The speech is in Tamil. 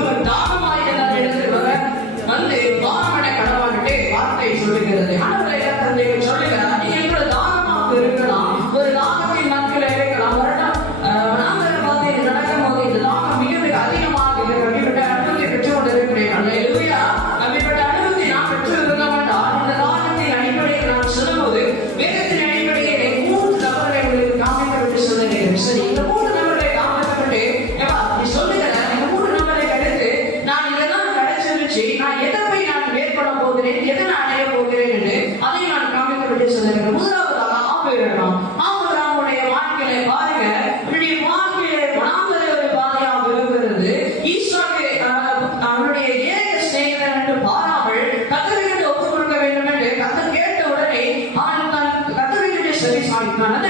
ஒருவர் தாகமாய் எல்லா இடத்தில் வர வந்து தாகமட கடவான்ட்டு வார்த்தை சொல்லுகிறது. ஆண்டவரே தந்தையை சொல்லுகிறார், நீங்க எவ்வளவு தாகமாக இருக்கலாம், ஒரு தாகத்தின் நாட்கள் இருக்கலாம், வருடம் நாங்கள் பார்த்து நடக்கும் போது இந்த தாகம் மிக மிக அதிகமாக அப்படிப்பட்ட அனுபவத்தை பெற்றுக் கொண்டிருக்கிறேன். அல்லேலூயா. அப்படிப்பட்ட அனுபவத்தை நான் பெற்று இருக்க வேண்டாம். இந்த தாகத்தின் அடிப்படையில் நான் சொல்லும்போது வேதத்தின் அடிப்படையில் 3 நபர்களை உங்களுக்கு காமிக்கப்பட்டு சொல்லுகிறேன். சரி, இந்த 3 நபர்களை காமிக்கப்பட்டு நீ சொல்லுகிற இந்த 3 நபரை கிடைத்து நான் இதெல்லாம் கிடைச்சிருச்சு, நான் எதை போய் நான் மேற்கொள்ள போகிறேன், எதை நான் அடைய போகிறேன் என்று அதை நான் காமிக்கப்பட்டு சொல்லுகிறேன். முதலாவதாக ஆபிரகாம். ஆபிரகாமுடைய வாழ்க்கையை பாருங்க. அவருடைய வாழ்க்கையை வனாந்தர ஒரு பாதையாக இருக்கிறது. ஈசாக்கு அவருடைய ஏக சிநேகிதன் என்று பாராமல் கர்த்தருக்கு ஒப்புக் கொடுக்க வேண்டும் என்று கர்த்தர் கேட்ட உடனே அவன் கர்த்தருக்கு செவி சாய்த்தான். அந்த